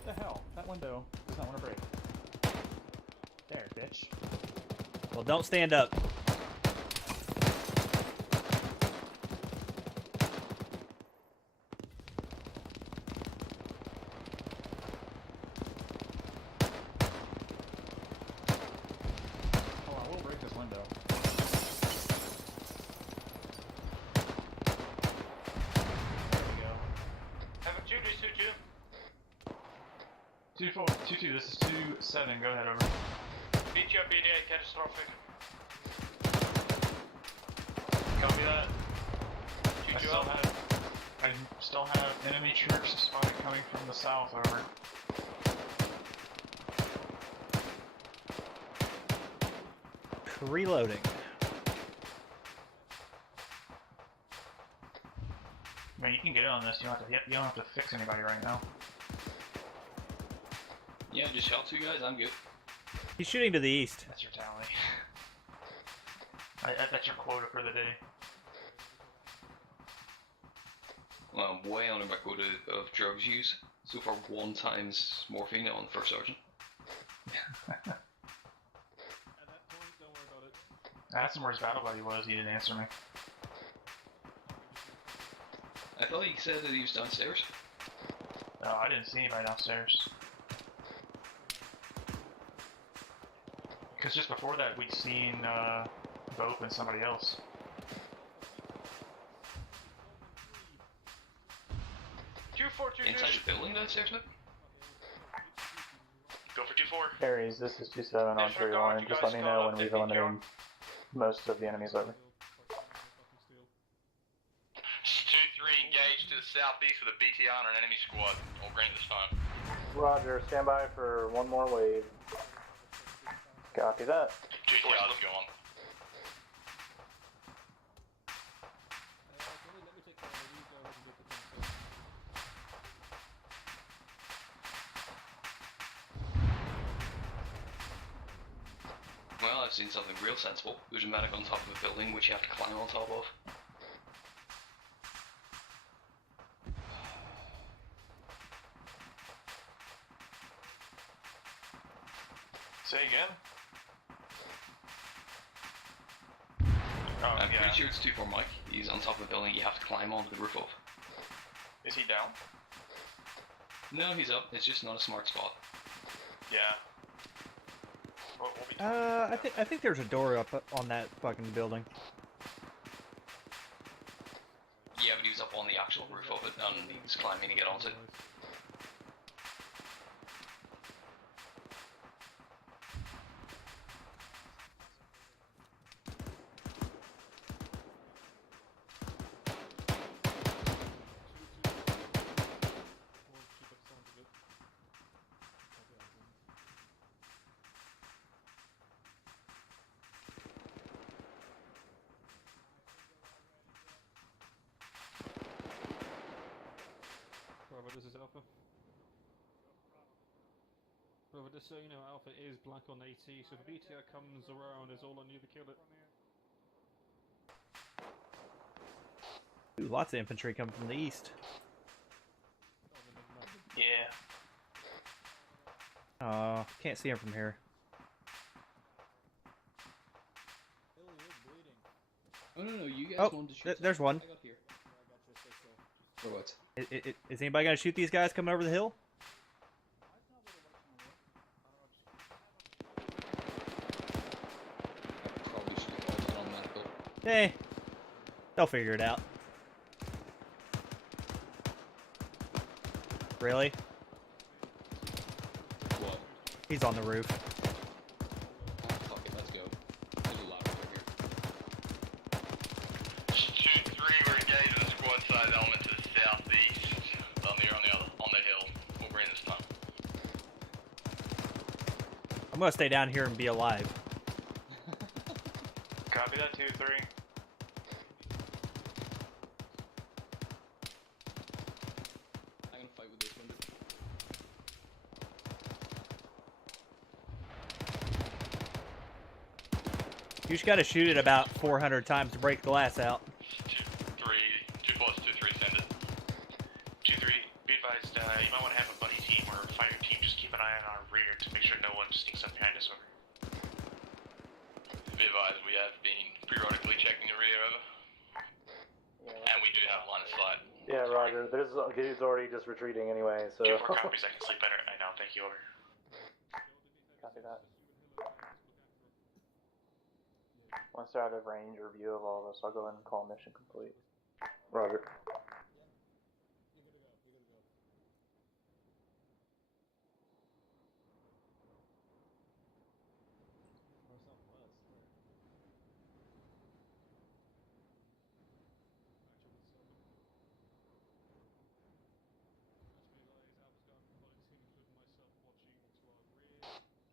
What the hell? That window does not want to break. There, bitch. Well, don't stand up. Hold on, we'll break this window. There we go. Havoc 2, this is 2-2. 2-4, 2-2, this is 2-7, go ahead, over. BTR BDA catastrophic. Copy that. I still have enemy troops spotted coming from the south, over. Reloading. I mean, you can get in on this, you don't have to fix anybody right now. Yeah, just shot two guys, I'm good. He's shooting to the east. That's your tally. That's your quota for the day. Well, I'm way under my quota of drugs use. So far, 1 times morphine on first sergeant. I asked him where his battle buddy was, he didn't answer me. I thought he said that he was downstairs. No, I didn't see anybody downstairs. Because just before that, we'd seen Bope and somebody else. Inside the building downstairs, Nick? Go for 2-4. Aries, this is 2-7 on 3-1. Just let me know when we've eliminated most of the enemies, over. 2-3, engaged to the southeast with a BTR and an enemy squad. All green at this time. Roger, stand by for one more wave. Copy that. 2-4, let's go on. seen something real sensible. There's a medic on top of a building which you have to climb on top of. Say again? I'm pretty sure it's 2-4 Mike. He's on top of a building you have to climb onto the roof of. Is he down? No, he's up. It's just not a smart spot. Yeah. I think there's a door up on that fucking building. Yeah, but he was up on the actual roof of it and he was climbing to get onto it. This is Alpha. Brother, just so you know, Alpha is black on AT, so if a BTR comes around, it's all on you to kill it. Ooh, lots of infantry coming from the east. Yeah. Can't see him from here. Oh no, you guys wanted to shoot. There's one. I got here. For what? Is anybody gonna shoot these guys coming over the hill? Probably should have called it on medical. Hey, they'll figure it out. Really? What? He's on the roof. Oh, fuck it, let's go. There's a lot over here. 2-3, we're engaged with the squad size element to the southeast. On the hill. We'll bring this time. I'm gonna stay down here and be alive. Copy that, 2-3. I'm gonna fight with this one. You just gotta shoot it about 400 times to break the glass out. 2-4-2-3, send it. 2-3, be advised, you might want to have a buddy team or a fighter team just keep an eye on our rear to make sure no one sneaks up behind us, over. Be advised, we have been periodically checking the rear, over. And we do have line of sight. Yeah, Roger. He's already just retreating anyway, so... 2-4 copies, I can sleep better at night now, thank you, over. Copy that. Once they're out of range or view of all of us, I'll go ahead and call mission complete. Roger.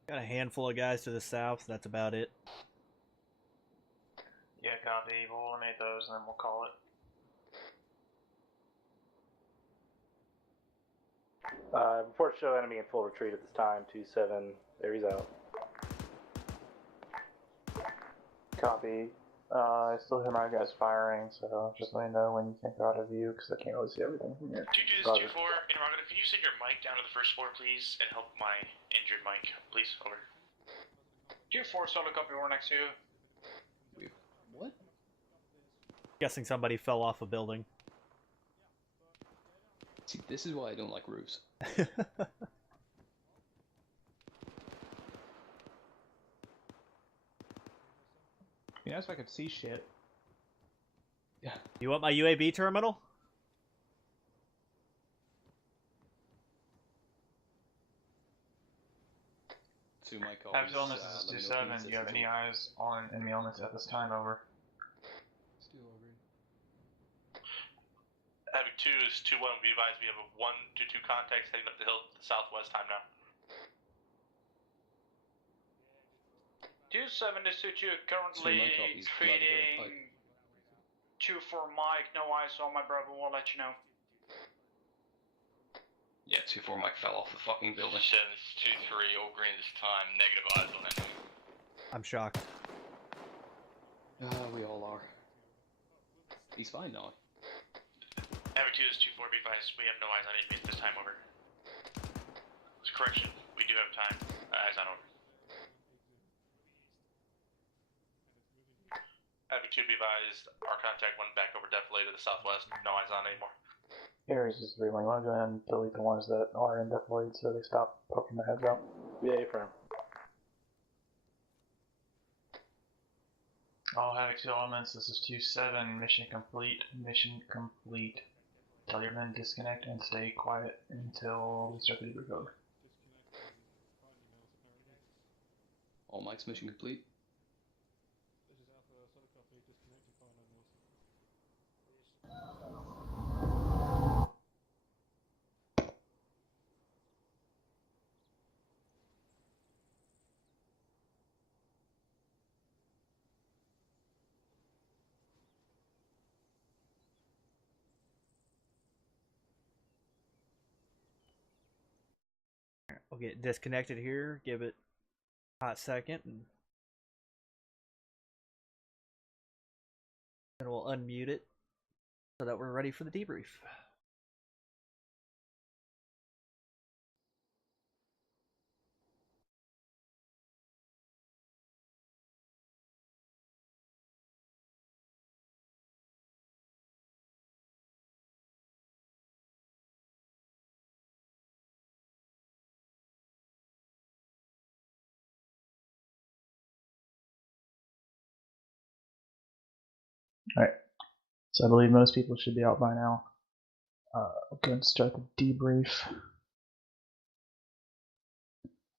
Got a handful of guys to the south, that's about it. Yeah, copy. We'll eliminate those and then we'll call it. Report show enemy in full retreat at this time, 2-7. There he's out. Copy. I still hear my guys firing, so just let me know when you can't go out of view, because I can't really see everything from here. 2-2, this 2-4, interrogative, can you send your mic down to the first floor, please, and help my injured mic, please, over. 2-4, solid copy, we're next to you. What? Guessing somebody fell off a building. See, this is why I don't like roofs. Be nice if I could see shit. Yeah. You want my UAV terminal? To my call. Have illness, this is 2-7. Do you have any eyes on enemy elements at this time, over? Still over. Havoc 2 is 2-1, be advised we have a 1-2 contacts heading up the hill to the southwest time now. 2-7, this is 2-2, currently treating 2-4 Mike, no eyes on my brother, we'll let you know. Yeah, 2-4 Mike fell off the fucking building. 7 is 2-3, all green this time, negative eyes on it. I'm shocked. We all are. He's fine now. Havoc 2 is 2-4, be advised. We have no eyes on enemies this time, over. Correction, we do have time. Eyes on over. Havoc 2, be advised. Our contact went back over definitely to the southwest. No eyes on anymore. Ares is 3-1. You want to go ahead and delete the ones that are in deployed so they stop poking their heads out? Yeah, affirm. All Havoc 2 elements, this is 2-7. Mission complete. Mission complete. Tell your men disconnect and stay quiet until we start the deeper code. All Mike's mission complete. We'll get disconnected here, give it a hot second, and then we'll unmute it so that we're ready for the debrief. Alright, so I believe most people should be out by now. Go and start the debrief.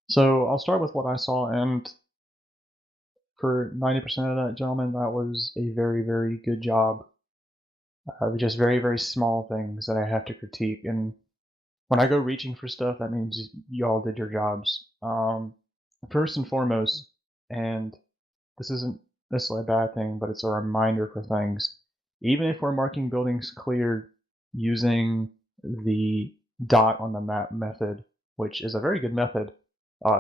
So I'll start with what I saw, and for 90% of that, gentlemen, that was a very, very good job. Just very, very small things that I have to critique, and when I go reaching for stuff, that means you all did your jobs. First and foremost, and this isn't necessarily a bad thing, but it's a reminder for things. Even if we're marking buildings cleared using the dot on the map method, which is a very good method,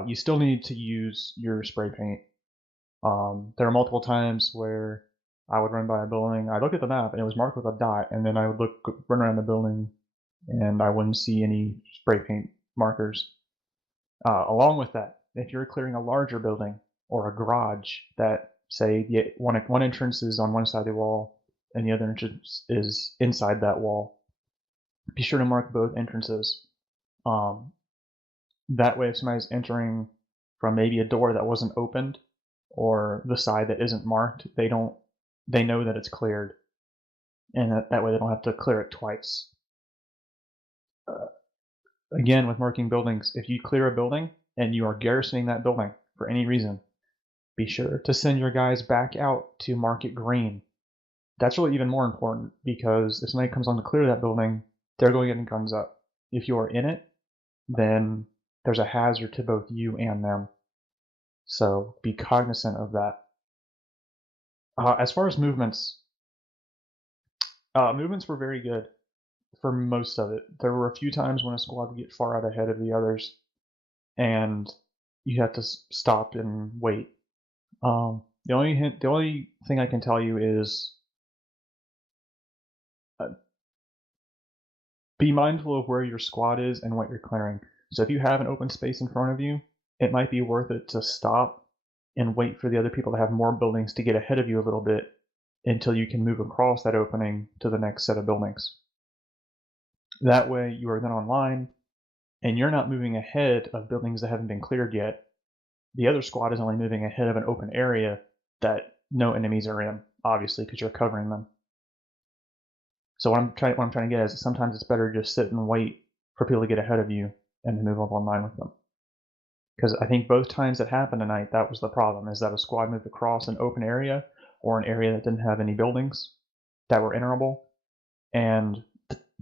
you still need to use your spray paint. There are multiple times where I would run by a building, I look at the map and it was marked with a dot, and then I would run around the building and I wouldn't see any spray paint markers. Along with that, if you're clearing a larger building or a garage that, say, one entrance is on one side of the wall and the other entrance is inside that wall, be sure to mark both entrances. That way, if somebody's entering from maybe a door that wasn't opened or the side that isn't marked, they know that it's cleared, and that way they don't have to clear it twice. Again, with marking buildings, if you clear a building and you are garrisoning that building for any reason, be sure to send your guys back out to mark it green. That's really even more important, because if somebody comes on to clear that building, they're going to get guns up. If you are in it, then there's a hazard to both you and them. So be cognizant of that. As far as movements, movements were very good for most of it. There were a few times when a squad would get far out ahead of the others, and you have to stop and wait. The only thing I can tell you is be mindful of where your squad is and what you're clearing. So if you have an open space in front of you, it might be worth it to stop and wait for the other people to have more buildings to get ahead of you a little bit until you can move across that opening to the next set of buildings. That way you are then online and you're not moving ahead of buildings that haven't been cleared yet. The other squad is only moving ahead of an open area that no enemies are in, obviously, because you're covering them. So what I'm trying to get at is sometimes it's better to just sit and wait for people to get ahead of you and to move up online with them. Because I think both times that happened tonight, that was the problem, is that a squad moved across an open area or an area that didn't have any buildings that were enterable, and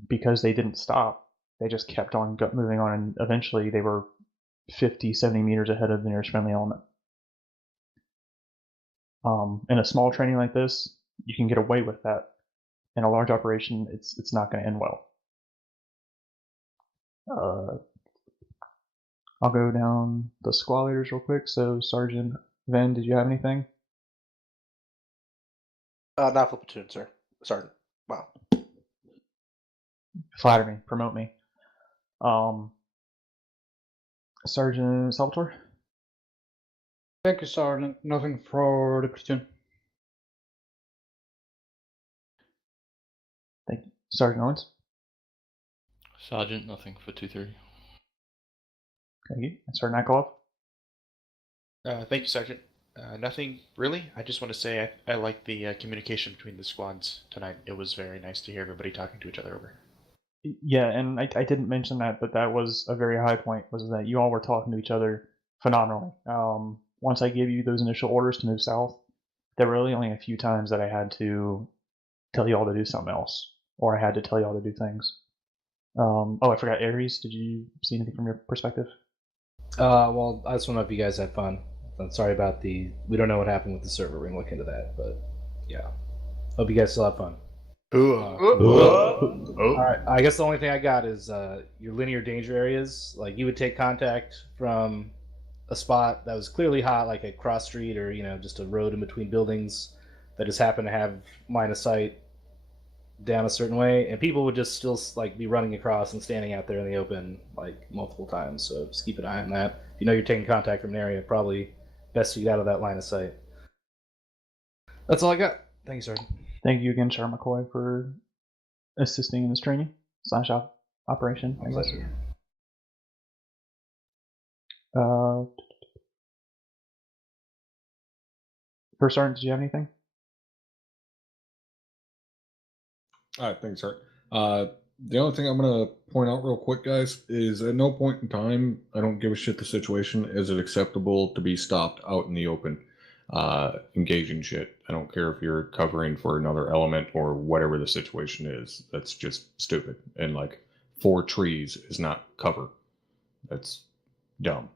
because they didn't stop, they just kept on moving on, and eventually they were 50, 70 meters ahead of the nearest friendly element. In a small training like this, you can get away with that. In a large operation, it's not going to end well. I'll go down the squad leaders real quick. So Sergeant Ven, did you have anything? Not for platoon, sir. Sergeant. Wow. Flatter me, promote me. Sergeant Salvatore? Thank you, Sergeant. Nothing for the platoon. Thank you. Sergeant Owens? Sergeant, nothing for 2-3. Thank you. And Sergeant Akulov? Thank you, Sergeant. Nothing really. I just want to say I like the communication between the squads tonight. It was very nice to hear everybody talking to each other over. Yeah, and I didn't mention that, but that was a very high point, was that you all were talking to each other phenomenally. Once I gave you those initial orders to move south, there were really only a few times that I had to tell you all to do something else, or I had to tell you all to do things. Oh, I forgot, Ares, did you see anything from your perspective? Well, I just want to know if you guys had fun. I'm sorry about we don't know what happened with the server. We're going to look into that, but yeah. Hope you guys still have fun. Alright, I guess the only thing I got is your linear danger areas. Like, you would take contact from a spot that was clearly hot, like a cross street or, just a road in between buildings that just happened to have line of sight down a certain way, and people would just still be running across and standing out there in the open multiple times. So just keep an eye on that. If you know you're taking contact from an area, probably best to get out of that line of sight. That's all I got. Thank you, Sergeant. Thank you again, Char McCoy, for assisting in this training / operation. My pleasure. First Sergeant, did you have anything? All right, thanks, sir. The only thing I'm going to point out real quick, guys, is at no point in time, I don't give a shit the situation. Is it acceptable to be stopped out in the open, engaging shit? I don't care if you're covering for another element or whatever the situation is. That's just stupid. And 4 trees is not cover. That's dumb.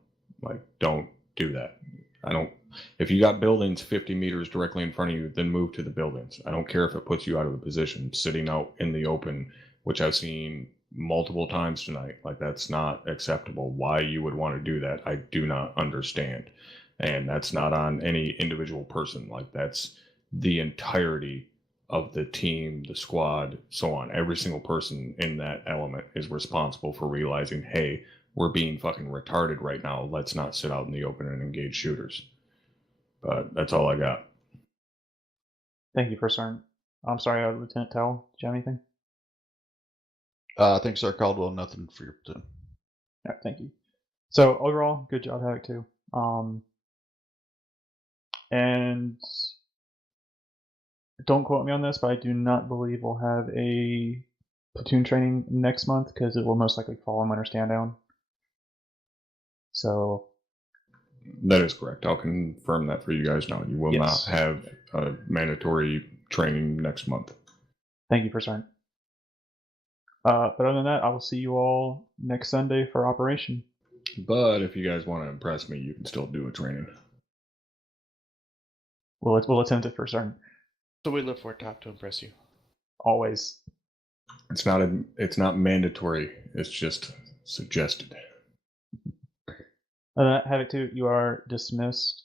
Don't do that. If you got buildings 50 meters directly in front of you, then move to the buildings. I don't care if it puts you out of the position. Sitting out in the open, which I've seen multiple times tonight, that's not acceptable. Why you would want to do that, I do not understand. And that's not on any individual person. That's the entirety of the team, the squad, so on. Every single person in that element is responsible for realizing, hey, we're being fucking retarded right now. Let's not sit out in the open and engage shooters. But that's all I got. Thank you, First Sergeant. I'm sorry, Lieutenant Towell. Did you have anything? Thanks, Sir Caldwell. Nothing for your platoon. Yeah, thank you. So overall, good job, Havoc, too. And don't quote me on this, but I do not believe we'll have a platoon training next month because it will most likely fall on Winter Stand Down. So that is correct. I'll confirm that for you guys now. You will not have a mandatory training next month. Thank you, First Sergeant. But other than that, I will see you all next Sunday for operation. But if you guys want to impress me, you can still do a training. We'll attempt it, First Sergeant. So we live for a top to impress you. Always. It's not mandatory. It's just suggested. Havoc 2, you are dismissed.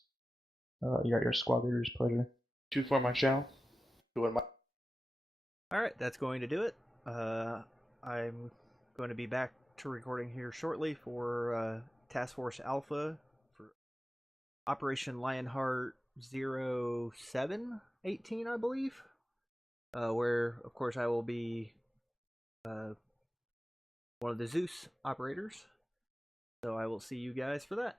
You got your squad leader's pleasure. 2-4 my channel. Alright, that's going to do it. I'm going to be back to recording here shortly for Task Force Alpha for Operation Lionheart 0718, I believe. Where, of course, I will be one of the Zeus operators. So I will see you guys for that.